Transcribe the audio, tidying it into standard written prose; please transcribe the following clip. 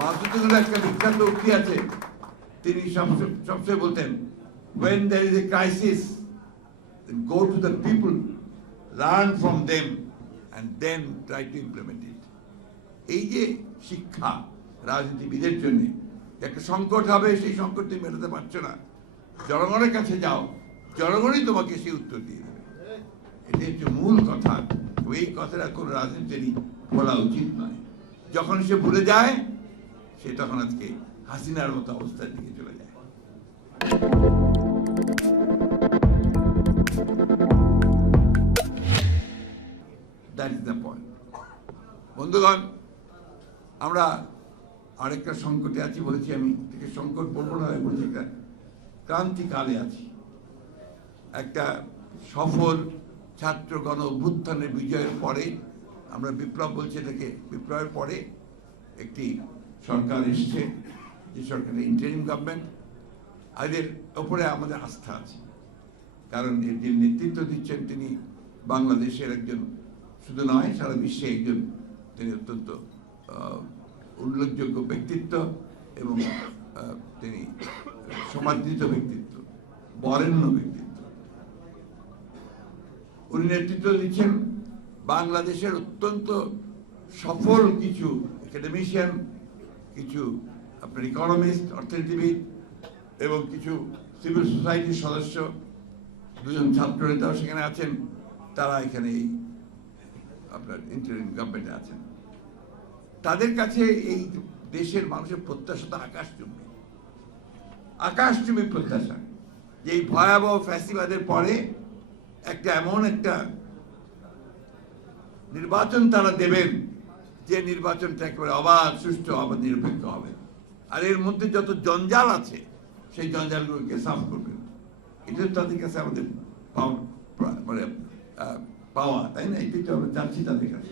মাসুদুর একটা বিখ্যাত উক্তি আছে, তিনি সবসময় বলতেন, when there is a crisis, go to the people, learn from them and then try to implement it. এই যে শিক্ষা রাজনীতিবিদের জন্য, একটা সংকট হবে, সেই সংকট তুমি মেটাতে পারছো না, জনগণের কাছে যাও, জনগণই তোমাকে সেই উত্তর দিয়ে দেবে। এটাই হচ্ছে মূল কথা। এই কথাটা কোনো রাজনীতিরই বলা উচিত নয়। যখন সে ভুলে যায়, সে তখন আজকে হাসিনার মতো অবস্থার দিকে চলে যায়। That is the point. বন্ধুগণ, আমরা আরেকটা সংকটে আছি বলেছি, আমি থেকে সংকট বলবো না, বলছি একটা ক্রান্তিকালে আছি। একটা সফল ছাত্র গণ অভ্যুত্থানের বিজয়ের পরে, আমরা বিপ্লব বলছি এটাকে, বিপ্লবের পরে একটি সরকার এসছে, যে সরকারের ইন্টারিম গভর্নমেন্ট, এদের ওপরে আমাদের আস্থা আছে। কারণ এর যে নেতৃত্ব দিচ্ছেন তিনি বাংলাদেশের একজন, শুধু নয় সারা বিশ্বে একজন, তিনি অত্যন্ত উল্লেখযোগ্য ব্যক্তিত্ব এবং তিনি সমাদৃত ব্যক্তিত্ব, বরেণ্য ব্যক্তিত্ব। উনি নেতৃত্ব দিচ্ছেন বাংলাদেশের অত্যন্ত সফল কিছু একাডেমিশিয়ান, কিছু আপনার ইকোনমিস্ট, অর্থনীতিবিদ এবং কিছু সিভিল সোসাইটির সদস্য, দুজন ছাত্র নেতাও সেখানে আছেন। তারা এখানে আপনার ইন্টারিম গভর্নমেন্টে আছেন। তাদের কাছে এই দেশের মানুষের প্রত্যাশা তো আকাশচুম্বী, আকাশচুম্বী প্রত্যাশা, যে এই ভয়াবহ ফ্যাসিবাদের পরে একটা এমন একটা নির্বাচন তারা দেবেন, যে নির্বাচনটা একেবারে অবাধ, সুষ্ঠু, অবাধ, নিরপেক্ষ হবে। আর এর মধ্যে যত জঞ্জাল আছে সেই জঞ্জালগুলোকে সাফ করবেন। এটা তাদের কাছে আমাদের পাওয়া, তাই না? এটাই তো আমরা চাচ্ছি তাদের কাছে।